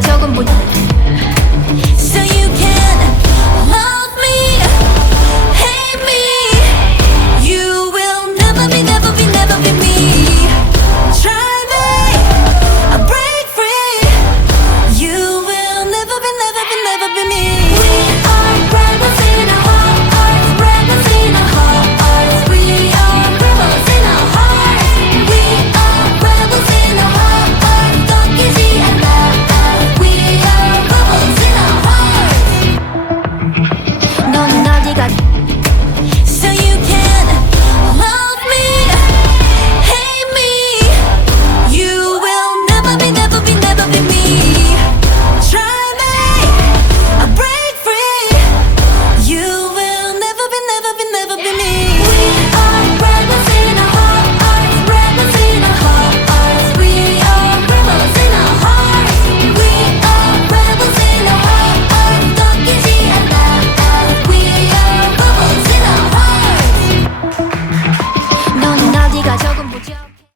조금보다